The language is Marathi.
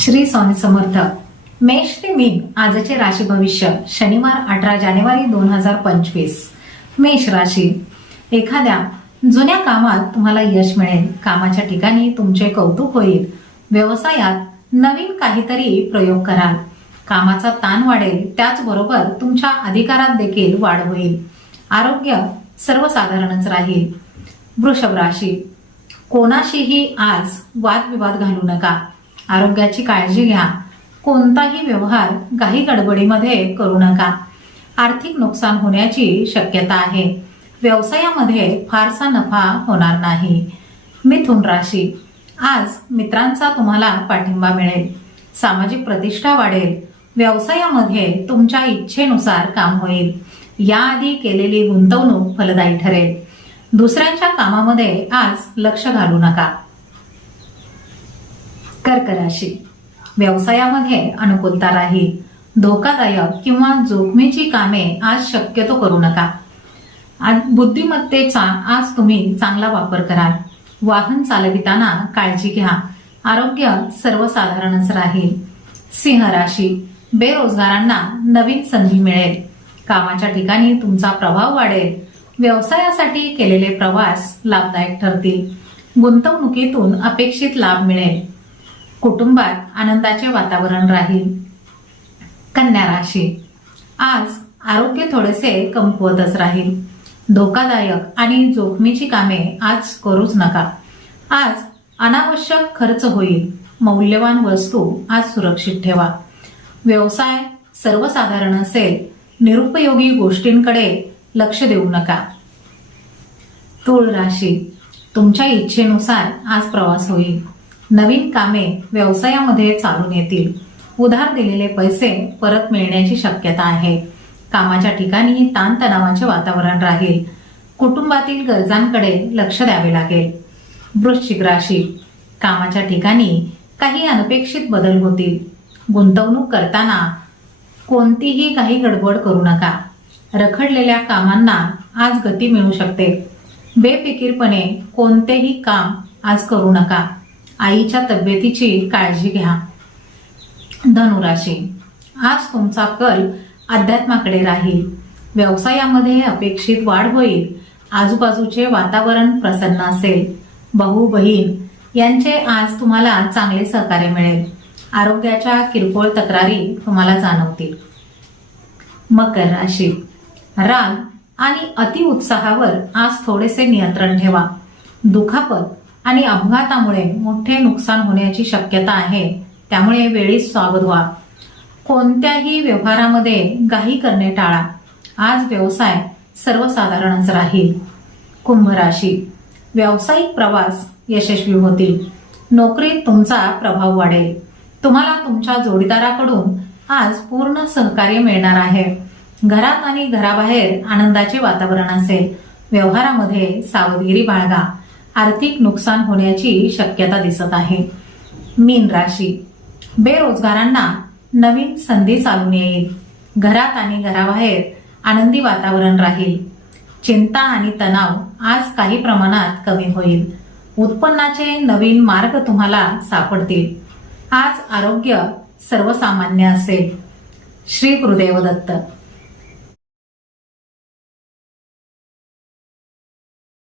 श्री स्वामी समर्थ. मेष ते मीन आजचे राशी भविष्य शनिवार अठरा जानेवारी दोन हजार पंचवीस. मेष राशी. एखाद्या जुन्या कामात तुम्हाला यश मिळेल. कामाच्या ठिकाणी तुमचे कौतुक होईल. व्यवसायात नवीन काहीतरी प्रयोग कराल. कामाचा ताण वाढेल. त्याचबरोबर तुमच्या अधिकारात देखील वाढ होईल. आरोग्य सर्वसाधारणच राहील. वृषभ राशी. कोणाशीही आज वादविवाद घालू नका. आरोग्याची काळजी घ्या. कोणताही व्यवहार काही गडबडीमध्ये करू नका. आर्थिक नुकसान होण्याची शक्यता आहे. व्यवसायामध्ये फारसा नफा होणार नाही. मिथुन राशी. आज मित्रांचा तुम्हाला पाठिंबा मिळेल. सामाजिक प्रतिष्ठा वाढेल. व्यवसायामध्ये तुमच्या इच्छेनुसार काम होईल. याआधी केलेली गुंतवणूक फलदायी ठरेल. दुसऱ्यांच्या कामामध्ये आज लक्ष घालू नका. कर्क राशी व्यवसायामध्ये अनुकूलता राहील. धोकादायक किंवा जोखमीची कामे आज शक्यतो करू नका. आज बुद्धिमत्तेचा आज तुम्ही चांगला वापर कराल. वाहन चालविताना काळजी घ्या. आरोग्य सर्वसाधारणच राहील. सिंह राशी. बेरोजगारांना नवीन संधी मिळेल. कामाच्या ठिकाणी तुमचा प्रभाव वाढेल. व्यवसायासाठी केलेले प्रवास लाभदायक ठरतील. गुंतवणुकीतून अपेक्षित लाभ मिळेल. कुटुंबात आनंदाचे वातावरण राहील. कन्या राशी. आज आरोग्य थोडेसे कमकुवतच राहील. धोकादायक आणि जोखमीची कामे आज करूच नका. आज अनावश्यक खर्च होईल. मौल्यवान वस्तू आज सुरक्षित ठेवा. व्यवसाय सर्वसाधारण असेल. निरुपयोगी गोष्टींकडे लक्ष देऊ नका. तूळ राशी तुमच्या इच्छेनुसार आज प्रवास होईल. नवीन कामे व्यवसायामध्ये चालून येतील. उधार दिलेले पैसे परत मिळण्याची शक्यता आहे. कामाच्या ठिकाणी ताणतणावाचे वातावरण राहील. कुटुंबातील गरजांकडे लक्ष द्यावे लागेल. वृश्चिक राशी. कामाच्या ठिकाणी काही अनपेक्षित बदल होतील. गुंतवणूक करताना कोणतीही काही गडबड करू नका. रखडलेल्या कामांना आज गती मिळू शकते. बेफिकीरपणे कोणतेही काम आज करू नका. आईच्या तब्येतीची काळजी घ्या. धनुराशी आज तुमचा कल अध्यात्माकडे राहील. व्यवसायामध्ये अपेक्षित वाढ होईल. आजूबाजूचे वातावरण प्रसन्न असेल. भाऊ बहीण यांचे आज तुम्हाला चांगले सहकार्य मिळेल. आरोग्याच्या किरकोळ तक्रारी तुम्हाला जाणवतील. मकर राशी राग आणि अतिउत्साहावर आज थोडेसे नियंत्रण ठेवा. दुखापत आणि अपघातामुळे मोठे नुकसान होण्याची शक्यता आहे. त्यामुळे वेळीच स्वागत व्हा. कोणत्याही व्यवहारामध्ये घाई करणे टाळा. आज व्यवसाय सर्वसाधारणच राहील. कुंभ राशी. व्यावसायिक प्रवास यशस्वी होतील. नोकरीत तुमचा प्रभाव वाढेल. तुम्हाला तुमच्या जोडीदाराकडून आज पूर्ण सहकार्य मिळणार आहे. घरात आणि घराबाहेर आनंदाचे वातावरण असेल. व्यवहारामध्ये सावधगिरी बाळगा. आर्थिक नुकसान होण्याची शक्यता दिसत आहे. मीन राशी. बेरोजगारांना नवीन संधी चालून येईल. घरात आणि घराबाहेर आनंदी वातावरण राहील. चिंता आणि तणाव आज काही प्रमाणात कमी होईल. उत्पन्नाचे नवीन मार्ग तुम्हाला सापडतील. आज आरोग्य सर्वसामान्य असेल. श्री गुरुदेव दत्त.